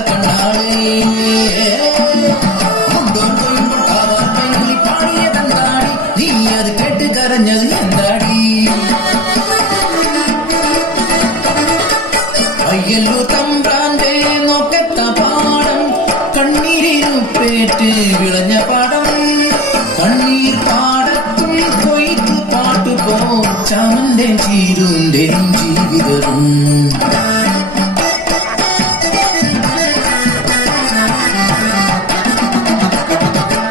കണ്ണാളേ പാടിയതെന്താടി നീ അത് കേട്ട് കരഞ്ഞത് എന്താടി അയ്യല്ലൂർ തമ്പ്രാന്റെ നോക്കത്ത പാടം കണ്ണീരിനു പേറ്റ് വിളഞ്ഞ പാടം കണ്ണീർ പാടത്തും കൊയ്ത്ത് പാട്ടുപോ ചാമന്റെ ചീരുന്റെ ജീവിതവും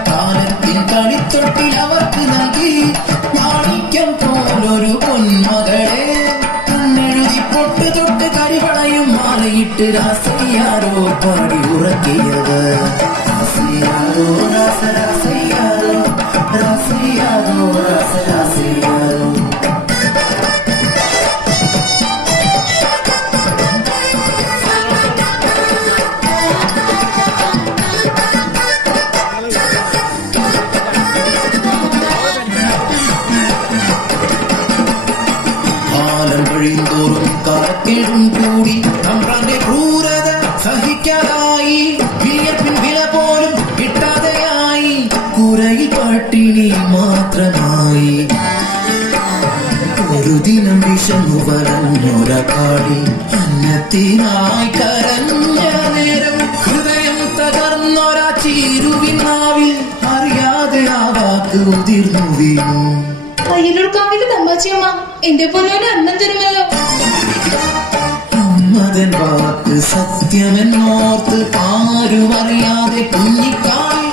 കാലത്തിൻ കളിത്തൊട്ടിൽ അവർക്ക് നൽകി മാണിക്യം പോലൊരു പൊന്മകളെ കണ്ണെഴുതി പൊട്ട് തൊട്ട് കരിവളയും മാലയിട്ട് രാസയ്യാരോ പാടി ഉറക്കിയത് രാസയ്യാരോ രാസരാസയ്യാരോ രാസയ്യാരോ രാസരാസയ്യാരോ ും കാലത്തിലും കൂടി തമ്പ്രാന്റെ ക്രൂരത സഹിക്കാതായി വിയർപ്പിൻ വില പോലും കിട്ടാതെയായി കുരയിൽ പട്ടിണി മാത്രമായി ഒരു ദിനം വിഷമു വരഞ്ഞൊരക്കാടി അന്നത്തിനായി കരഞ്ഞ നേരം ഹൃദയം തകർന്നൊരാ ചീരുവിനാവിൽ അറിയാതെ ആ വാക്ക് ഉതിർന്നു വീണു അയ്യലൂർക്കാവിന്റെ തമ്പാച്ചിയമ്മ എന്റെ പൊന്നോന് അന്നം തരുമല്ലോ അമ്മതൻ വാക്ക് സത്യമെന്നോർത്ത് ആരും അറിയാതെ കുഞ്ഞിക്കാളി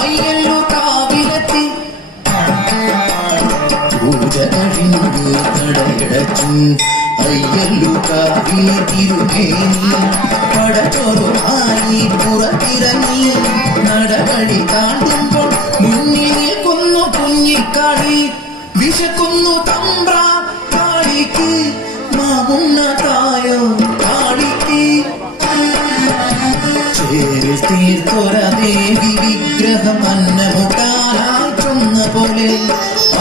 അയ്യല്ലൂർക്കാവിലെത്തി പൂജ കഴിഞ്ഞു നടയടച്ചു അയ്യല്ലൂർക്കാവിലെ തിരുമേനി പടച്ചോറുമായി പുറത്തിറങ്ങി നടവഴി താണ്ടുമ്പോൾ മുന്നിൽ നിൽക്കുന്നു കുഞ്ഞിക്കാളി വിശക്കുന്നു തമ്പ്രാ കാളിക്ക് മാമുന്ന തായോ കാളിക്ക് ചേരിൽ തീർത്തൊര ദേവി വിഗ്രഹം അന്നമുട്ടാനായി ചൊന്ന പോലെ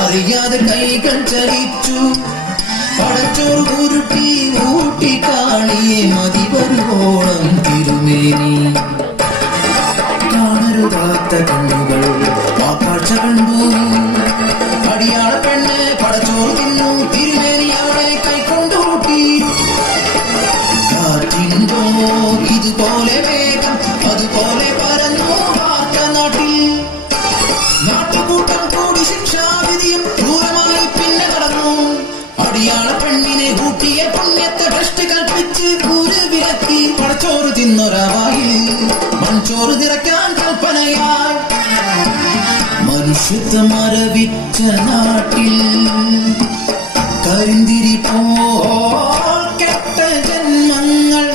അറിയാതെ കൈകൾ ചലിച്ചു പടച്ചോറ് ഉരുട്ടി ഊട്ടി കാളിയെ മതി വരുവോളം തിരുമേനി കാണരുതാത്ത കണ്ണുകൾ ആ കാഴ്ച കണ്ടു അടിയാള പെണ്ണ് പടച്ചോറ് തിന്നു തിരുമേനി അവളെ കൈക്കൊണ്ടൂട്ടി കാറ്റിനുണ്ടോ ഇതുപോലെ വേഗം അതുപോലെ പരന്നു വാർത്ത നാട്ടിൽ നാട്ടുകൂട്ടം കൂടി ശിക്ഷാവിധിയും ക്രൂരമായി പിന്നെ കടന്നു അടിയാള പെണ്ണിനെ ഊട്ടിയ പുണ്യത്തെ ഭ്രഷ്ട് കൽപ്പിച്ച് കൂര് വിലക്കി പടച്ചോറ് തിന്നൊരാവായി മൺചോറ് നിറയ്ക്കാൻ കൽപ്പനയായി മനുഷ്യത്വ മരവിച്ച നാട്ടിൽ കരിന്തിരി പോൽ കെട്ട ജന്മങ്ങൾ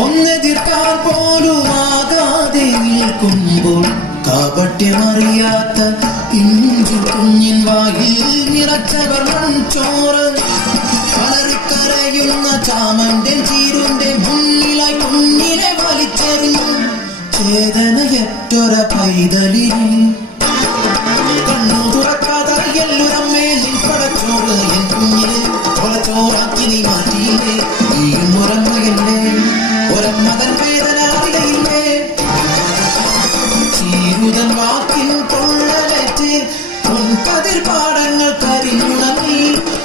ഒന്നെതിർക്കാൻ പോലും ആകാതെ നിൽക്കുമ്പോൾ കാപട്യമറിയാത്ത ഇഞ്ചു കുഞ്ഞിൻ വായിൽ നിറച്ചവർ മൺചോറ് കലറിക്കരയുന്ന ചാമന്റെ ചീരുന്റെ മുന്നിലായി കുഞ്ഞിനെ വലിച്ചെറിഞ്ഞു ചേതനയറ്റൊര പൈതലിനെ കണ്ണു തുറക്കാതെ എല്ലുരമ്മേ നിൻ പടച്ചോറ് എൻ കുഞ്ഞിനെ കൊലച്ചോറാക്കി നീ മാറ്റിയില്ലേ നീയും ഉറങ്ങയല്ലേ ഒരമ്മതൻ വേദന അറിയില്ലേ ചീരുതൻ വാക്കിൻ പൊള്ളലേറ്റ് പൊൻകതിർ പാടങ്ങൾ കരിഞ്ഞുണങ്ങി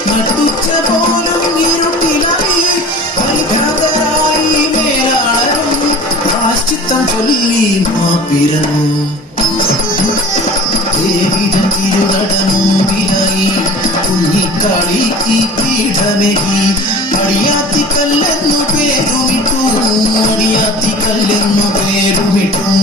നട്ടുച്ച പോലും ഇരുട്ടിലായി പരിഭ്രാന്തരായി മേലാളരും പ്രാശ്ചിത്തം ചൊല്ലി മാപ്പിരന്നു ദേവിതൻ തിരുനടമുമ്പിലായി കുഞ്ഞിക്കാളിക്ക് പീഠമേകി അടിയാത്തിക്കല്ലെന്നു പേരുമിട്ടു അടിയാത്തിക്കല്ലെന്നു പേരുമിട്ടു